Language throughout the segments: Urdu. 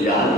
یاد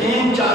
3-4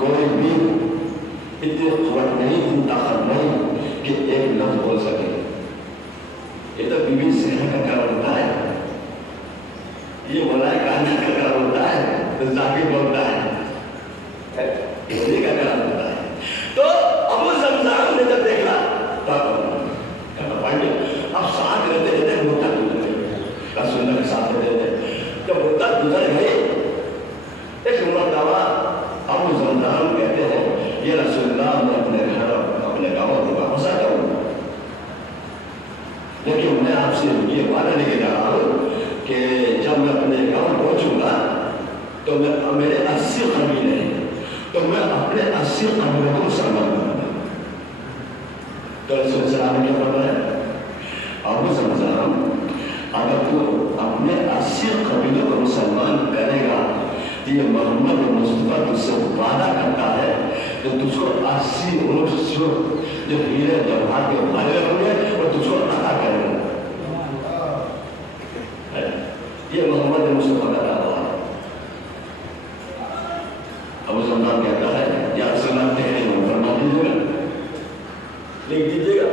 کوئی بھی اتنی قوت نہیں، اتنی طاقت نہیں کہ ایک لفظ بول سکے. یہ تو بی بی سہن کا کام ہوتا ہے، یہ ملائکہ کا کام ہوتا ہے، ذاکر بولتا ہے، اسی کا کام ہوتا ہے. تو ابو زمزم نے جب دیکھا تو اب ساتھ رہتے رہتے مدت گزر گئی، رسول اللہ کے ساتھ رہتے رہتے جب مدت گزر گئی، ایک مرتبہ ابو زمزم کہتے ہیں یہ رسول اللہ میں اپنے گھر اپنے گاؤں میں واپس آتا ہوں، لیکن میں آپ سے یہ وعدہ لے کے جا رہا ہوں کہ جب میں اپنے گاؤں پہنچوں گا تو میں میرے 80 قبیلے ہیں، تو میں اپنے 80 قبیلوں کو مسلمان کروں گا. تو رسول السلام نے کیا فرمایا؟ ابو زمزم اگر تو اپنے 80 قبیلوں کو مسلمان کرے گا، یہ محمد مصطفیٰ تجھ سے وعدہ کرتا ہے کہ تجھ کو 80 اونٹ جو ہیرے جواہرات کے بھرے ہوں گے وہ تجھ کو عطا کریں گے. یہ محمد مصطفیٰ کا دعویٰ ہے. ابو زمزم کہتا ہے یا رسول اللہ تحریر میں فرما دیجیے گا، لکھ دیجیے گا.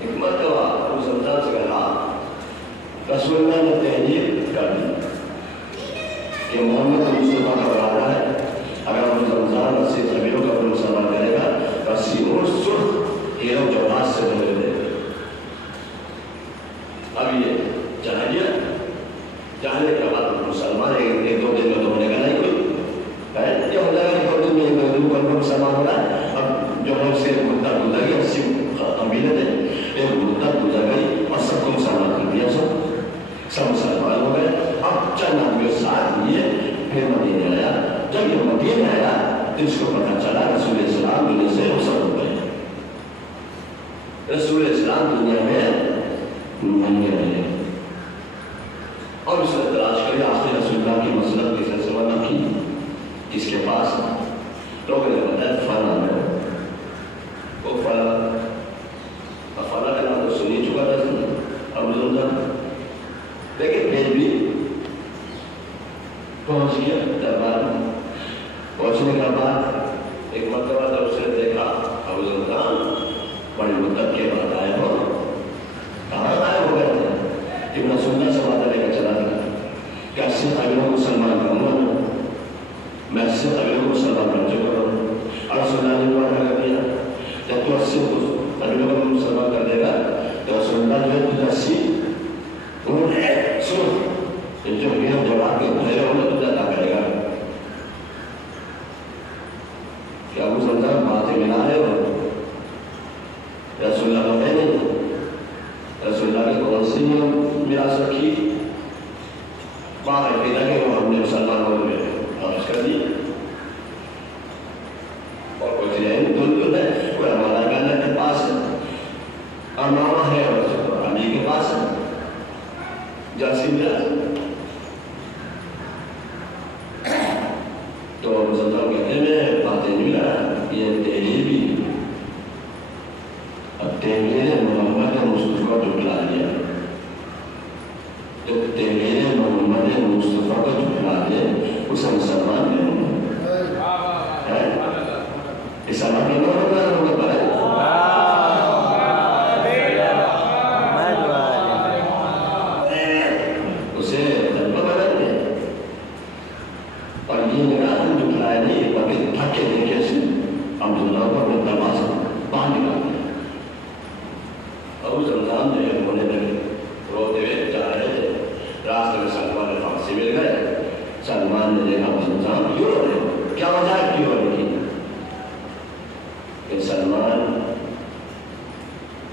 ایک مرتبہ ابو زمزم سے کہا، رسول اللہ نے تحریر کر دی کہ محمد مصطفیٰ کا وعدہ ہے اگر ابو زمزم 80 قبیلوں کا مسلمان کرے گا تو 80 اونٹ سرخ ہیروں جواہرات سے بھرے دے گا. اب یہ چاہیے چاہنے کے بعد مسلمان ایک دو دن میں تو ہونے کا نہیں کوئی یہ ہو جائے گا، 2 دن میں ایک دو دن مسلمان ہو رہا ہے. اب جو ہے اس سے مدت گزر گئی، 80 قبیلے تھے، ایک مدت گزر گئی اور سب کو مسلمان کر دیا، سب مسلمان ہو گئے. اب چند آدمیوں ساتھ لیے پھر مدینہ آیا. جب یہ مدینہ آیا تو اس کو پتہ چلا رسول اسلام دنیا سے رخصت ہو گئے، رسول اسلام دنیا میں نہیں رہے. اور اس نے تلاش کری، آخر رسول اللہ کی مسلط کی سلسلہ نہ کی جس کے پاس لوگوں نے بتایا فلاں ہے وہ فلاں. اب فلاں کا نام تو سن ہی چکا تھا ابو زمزم، لیکن پھر بھی پہنچ گیا دربار میں. پہنچنے کے بعد ایک مرتبہ جب اس نے دیکھا ابو زمزم بڑی مدت کے بعد آئے ہو، کہاں آئے ہو گئے تھے؟ کہ رسول اللہ سے وعدہ لے کر چلا گیا کہ 80 قبیلوں کو مسلمان کروں گا، میں 80 قبیلوں کو مسلمان کر چکا ہوں. اور رسول اللہ نے وعدہ کر دیا جب تو 80 قبیلوں کو مسلمان کر دے گا تو رسول اللہ جو ہے 80 اونٹ سرخ جو ہیروں جواہرات کے بھرے ہونے تو عطا کرے گا. کیا ابو زمزم باتیں ملا رہے ہو؟ رسول اللہ کا ہے نہیں، رسول اللہ کی کون سی میراث رکھی؟ باہر بھی لگے وہ ہم نے مسلمان ہو گئے واپس کر دی. اور کوئی چیز دل ہے، کوئی ہمارا گانا کے پاس ہے اور ماما ہے اور علی کے پاس ہے جاسی میراث. تو ابو زمزم کہتے ہیں باتیں نہیں لڑا، یہ تحریر بھی اب تحریر محمد مصطفیٰ کو جھٹلا دیا. جب تحریر محمد مصطفیٰ کو جھٹلا دے اسے مسلمان نہیں ہونا اس اللہ کے نور ہوگا ہوگا پڑے اسے جنبہ بنا دے. اور یہ میرا ہم جھٹلایا نہیں بلکہ دھکے دیکھے سے عبداللہ کو اپنے دروازے باہر نکال دیا. ابو زمزم جو ہے رونے لگے، روتے ہوئے جا رہے تھے، راستے میں سلمان فارسی مل گئے. سلمان نے دیکھا ابو زمزم کیوں رو رہے، کیا وجہ ہے کیوں رونے کی؟ کہ سلمان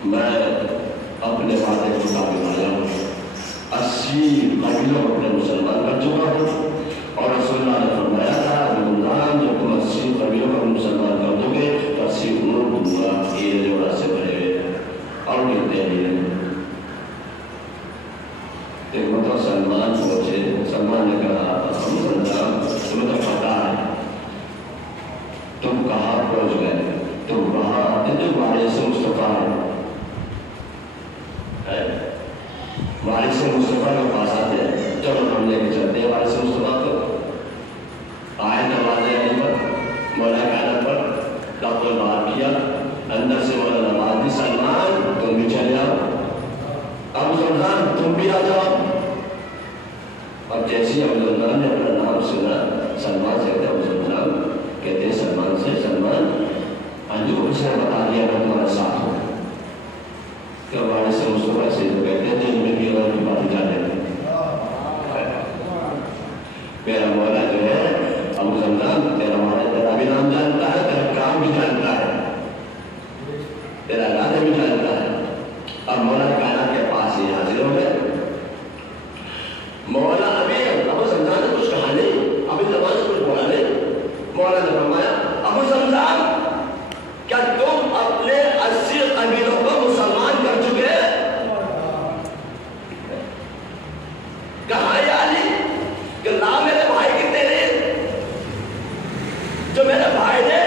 میں اپنے وعدے کے مطابق آیا ہوں، 80 قبیلوں کو اپنے مسلمان کر چکا ہوں اور رسول اللہ نے فرمایا تھا رمضان جب تم 80 قبیلوں کو مسلمان کر دو گے تو 80 اونٹ دوں گا یہ جوڑا سے بھرے ہوئے. اور ملتے ہیں ایک مرتبہ سلمان پہنچے. سلمان نے کہا ابو زمزم تمہیں تو پتا ہے تم کہاں پہنچ گئے، تم کہاں وارث مصطفیٰ ہے، وارث مصطفیٰ کے پاس آتے ہیں، چلو ہم لے کے چلتے ہیں وارث مصطفیٰ تم بھی آ جاؤ. اب جیسے ابو ذر نے اپنا نام سنا, سلمان سے کہتے ابو ذر کہتے ہیں سلمان سے, سلمان جو اسے بتا دیا میں تمہارا ساتھ ہوں. کہ والد سے مصطفیٰ سے جو کہتے ہیں جن میں بھی اور کی بات جانے ہیں. میرا مولا جو ہے ابو ذر تیرا بھی نام جانتا ہے, تیرا کام بھی جانتا ہے, تیرا ارادہ بھی جانتا ہے. اب مولا کائنات کے پاس ہی حاضر ہو گئے. مولا ابھی ابو ذر نے کچھ کہا نہیں, ابھی زبان سے کچھ بولا نہیں. مولا نے فرمایا ابو ذر کیا تم اپنے 80 قبیلوں کو مسلمان کر چکے؟ کہا یا علی کہ لا میرے بھائی کی تیری جو میرے بھائی نے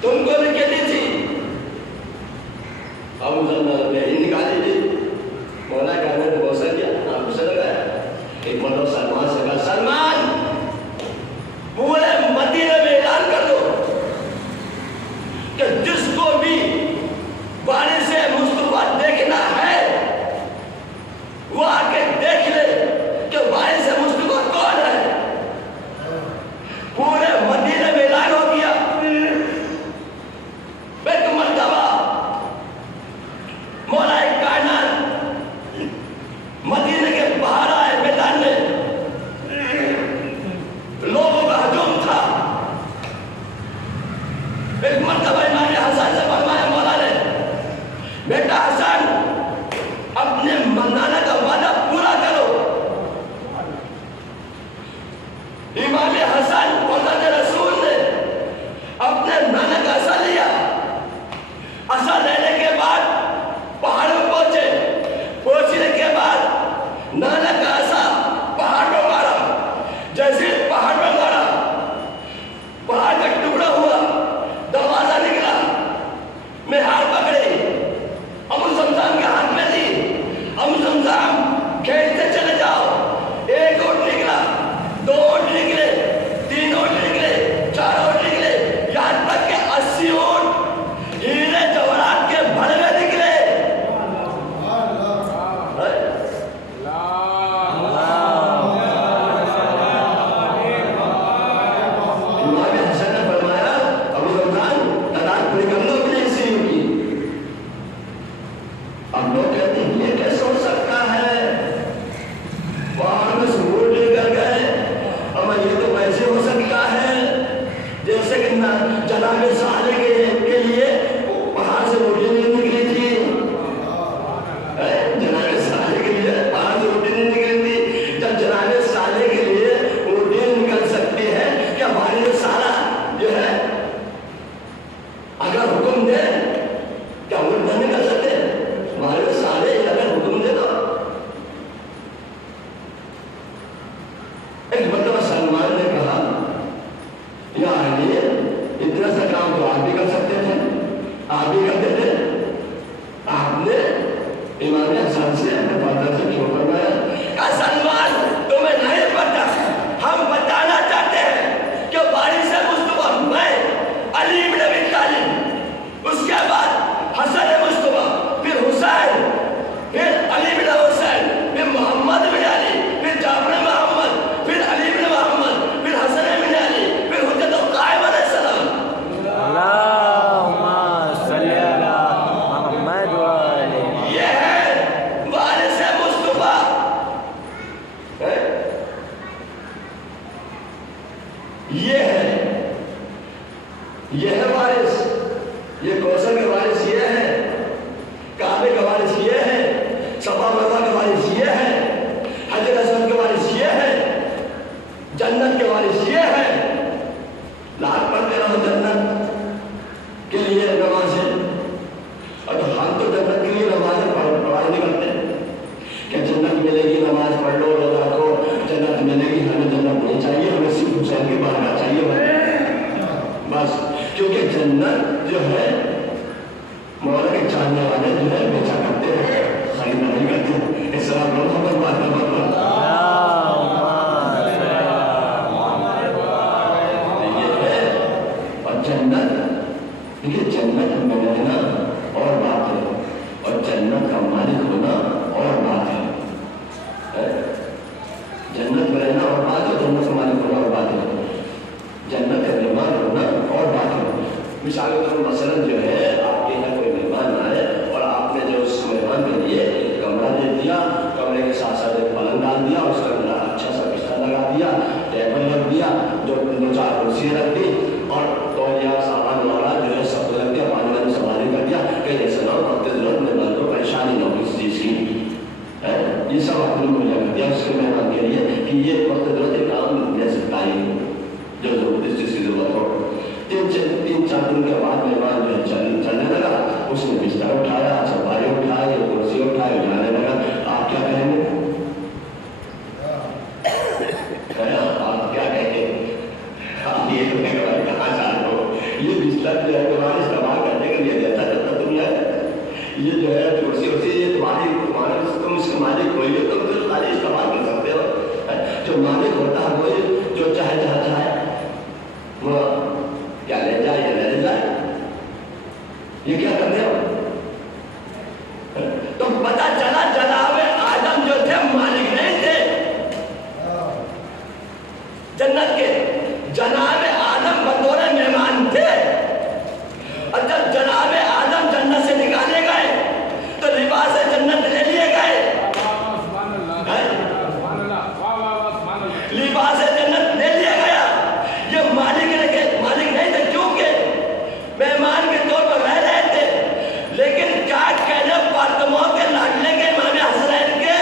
تم کو نکلی تھی. ابو ذر نے ہی نکالی تھی. مولا کہنے نے غصہ کیا, آپ اسے لگایا. ایک مرتبہ سلمان سے کہا سلمان پورے مدینے میں اعلان کر دو کہ جس کو بھی وارث مصطفیٰ دیکھنا ہے وہ آ کے دیکھ لے کہ وارث مصطفیٰ کون ہے. پورے مدینے میں اعلان ہو گیا. ایک مرتبہ مولا کائنات مدینے کے باہر آئے میدان میں, لوگوں کا ہجوم تھا. ایک مرتبہ امام حسن سے فرمایا مولا نے بیٹا حسن اپنے نانا کا وعدہ پورا کرو. امام حسن فرزند رسول نے اپنے نانا کا عصا لیا. عصا لینے کے بعد پہاڑ میں پہنچنے کے بعد نانا کا عصا پہاڑ میں مارا. جیسے پہاڑ میں مارا پہاڑ کا ٹکڑا ہوا, دروازہ نکلا, مہار پکڑی, ابو زمزم کے ہاتھ میں دی. ابو زمزم کھیلتے چلے جاؤ. ایک اونٹ نکلا, 2 اونٹ نکلے, 3 اونٹ نکلے, 4 اونٹ نکلے, یہاں تک کہ 80 اونٹ ہیرے جواہرات کے بھرے ہوئے نکلے. جناب صالح کے لیے پہاڑ سے روٹی نہیں نکلی تھی. جناب صالح کے لیے پہاڑ سے روٹی نہیں نکلی تھی. جب جناب صالح کے لیے روٹی نکل سکتی ہے, کیا والد صالح جو ہے اگر حکم دے کیا وہ نہیں نکل سکتے؟ والد صالح اگر حکم دے تو ایک مرتبہ سلمان نے کہا یا علی اتنا سا کام تو آپ بھی کر سکتے تھے, آپ بھی کرتے تھے. آپ نے امام حسن سے اپنے فادر سے کیوں فرمایا کہ سلمان تمہیں نہیں پتا, ہم بتانا چاہتے ہیں کہ وارث مصطفیٰ میں علی بن ابی طالب, اس کے بعد حسن مصطفیٰ, پھر حسین, پھر علی بن حسین, پھر محمد بن علی, پھر جعفر محمد, پھر علی بن محمد, پھر حسن بن علی, پھر حجت القائم علیہ السلام. اللہم صلی علی محمد وآلہ. یہ ہے وارث مصطفیٰ. یہ ہے وارث. یہ کوثر کا وارث یہ ہے, کعبے کا وارث یہ ہے, صفا مروا کا وارث یہ ہے, حجر اسود کا وارث یہ ہے, جنت کے وارث یہ ہے. لات پڑھتے رہو جنت کے لیے نمازیں, اور ہم تو جنت کے لیے نمازیں پڑھائی نہیں کرتے کہ جنت ملے گی نماز پڑھ لو, روزہ رکھو, جنت ملے گی. ہمیں جنت نہیں چاہیے, ہمیں صرف حسین کی بارگاہ چاہیے بس. کیونکہ جنت جو ہے مولا کے چاہنے والے جو ہے بیچا کرتے ہیں, خریدا نہیں کرتے. اس طرح محمد بات یہ جنت میں رہنا اور بات ہے, اور جنت کا مالک ہونا اور بات مثال کے طور پر مثلاً جو ہے آپ کے یہاں کوئی مہمان آئے اور آپ نے جو اس مہمان کے لیے ایک کمرہ دے دیا، کمرے کے ساتھ ساتھ ایک پلنگ ڈال دیا، اس کے اندر اچھا سا بستر لگا دیا، ٹیبل رکھ دیا، جو 2-4 کرسیاں رکھ دی اور تولیہ سامان وغیرہ جو ہے سب رکھ دیا، پانی والی سواری کر دیا کہ جیسے نہ وقت ضرورت مہمان کو پریشانی نہ ہو کسی چیز کی. یہ سب آپ نے مہیا کر دیا اس کے مہمان کے لیے کہ یہ وقت ضرورت ایک کام لے سکتا ہے جو ضرورت اس چیز کی ضرورت ہو. 3-4 دن کے بعد مہمان جو ہے چلنے لگا، اس نے بستر اٹھایا، چپائی اٹھائی، کرسی اٹھائی، جانے لگا. آپ کیا کہیں گے؟ آپ کیا کہیں گے؟ آپ یہ تو کہیں گے کہاں جا رہے ہو؟ یہ بستر جو ہے تمہارے استعمال کرنے کے لیے دیتا جب تک تم یہ جو ہے کرسی ورسی یہ تمہارا تم اس کے مالک ہوئی ہے، تم تو خالی استعمال کر سکتے ہو. جو مالک ہوتا ہے وہی جو چاہے جہاں چاہے وہ کیا لے جائے یا لے جائے. یہ کیا کرتے ہو؟ تو پتہ چلا جناب آدم جو تھے مالک نہیں تھے جنت کے، جناب آدم بطور مہمان تھے. اور جب جناب آدم جنت سے نکالے گئے تو لباس جنت لے لیے گئے، لباس جنت لے لیا گیا. یہ مالک نہیں تھے کیونکہ مہمان کے طور پر رہ رہے تھے. لیکن کیا کہنے فاطمہ کے لاڈلے کے امام حسنین کے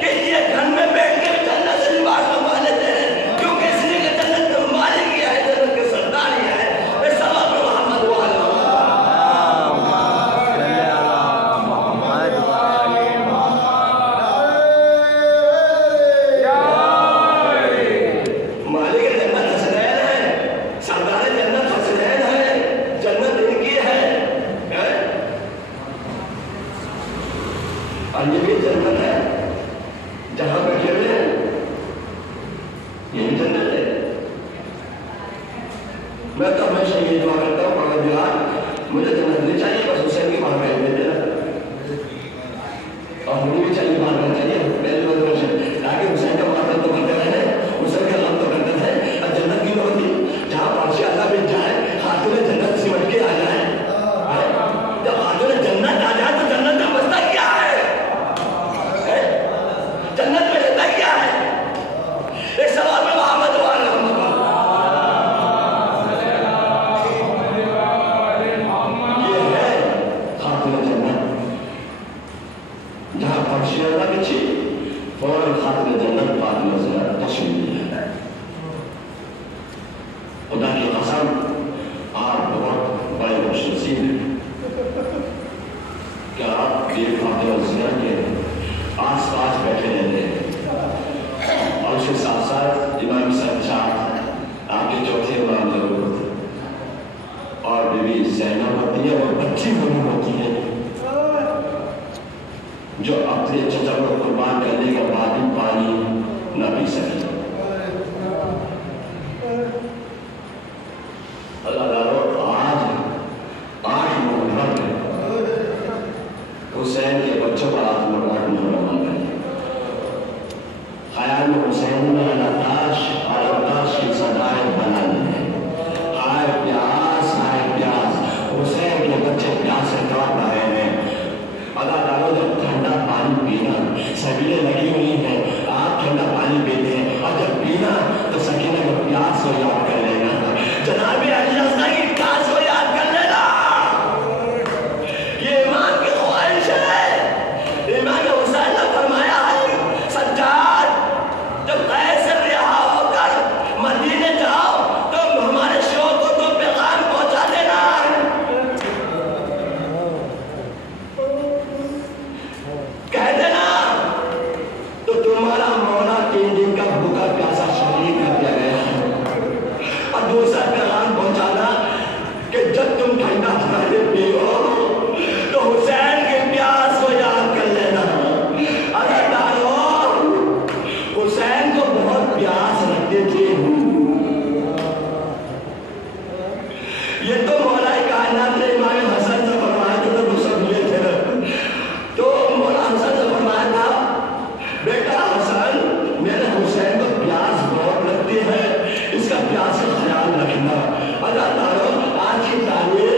کہ یہ گھر میں بیٹھ کے جنت سے لباس منگوا لیتے ہیں کیونکہ اس لیے کہ جنت میں مالک ہی ہے، جنت کے سردار ہی ہے. اس سبب محمد اور یہ بھی جنت ہے جہاں بیٹھے ہوئے ہیں، یہ بھی جنت ہے. میں تو ہمیشہ یہ دعا کرتا ہوں پروردگار مجھے جنت نہیں چاہیے، بس حسین کی باہر بھیج دینا اور مجھے بھی چاہیے باہر چاہیے پہلے بات تاکہ حسین کا معاملہ تو کرتے رہے، حسین کا غم تو کرتے رہے. اور جنت کی نہ ہوتی جہاں پارشی اللہ بیٹھ جائے، خاتون جنت سمٹ کے آ جائے. جب خاتون جنت آ جائے تو جنت کا مسئلہ کیا ہے؟ جنت میں رہتا کیا ہے؟ ایک سوال میں محمد یہ ہے خاتون جنت جہاں فرشی اللہ بچھی فوراً خاتون جنت بعد نظر تشریف ہے. خدا کی قسم آپ بہت بڑے خوش نصیب ہیں کہ آپ یہ فاتح زیرہ کے آس پاس بیٹھے رہتے ہیں اور اس کے ساتھ ساتھ امام سجاد آپ کے چوتھے امام ضرور ہوتے اور بیوی زینب ہوتی ہے اور بچی ہونی ہوتی ہے جو اپنے چچا کو قربان کرنے کے بعد بھی پانی نہ پی سکی. اللہ تعالیٰ آج محرم حسین کے بچوں پر آج محرم خیال میں حسین نے لتاش اور لتاش کی صدائیں بنا لی ہیں. ہائے پیاس حسین کے بچے پیاس سے تڑپ رہے ہیں. اللہ تعالیٰ جب ٹھنڈا پانی پینا سبیلیں لگی ہوئی ہیں، آپ ٹھنڈا پانی پیتے ہیں اور جب پینا تو سکینہ کو پیاس کو یاد کر لینا، جناب علی اصغر کی پیاس کو یاد کر لینا. یہ ایمان کی خواہش ہے. امام حسین نے فرمایا ہے سجاد جب غیر سے رہا ہو کر مدینے جاؤ تو ہمارے شوق کو تو پیغام پہنچا دینا. کہہ دینا تو تمہارا مولا 3 دن کا بھوکا پیاسا شہید کر دیا گیا ہے. اور دوسرا پیغام پہنچانا کہ جب تم ٹھنڈا پانی پیو تو حسین کے پیاس کو یاد کر لینا. اگر ڈالو حسین کو بہت پیاس رکھتے تھے. یہ تو مولا کائنات نے امام حسن سے فرمایا تھا تو دوسرا ملے تھے تو مولا حسن سے فرمایا تھا بیٹا حسن میرے حسین کو پیاس بہت لگتی ہے، اس کا پیاس کا خیال رکھنا. اللہ تعالیٰ آج کی تعلیم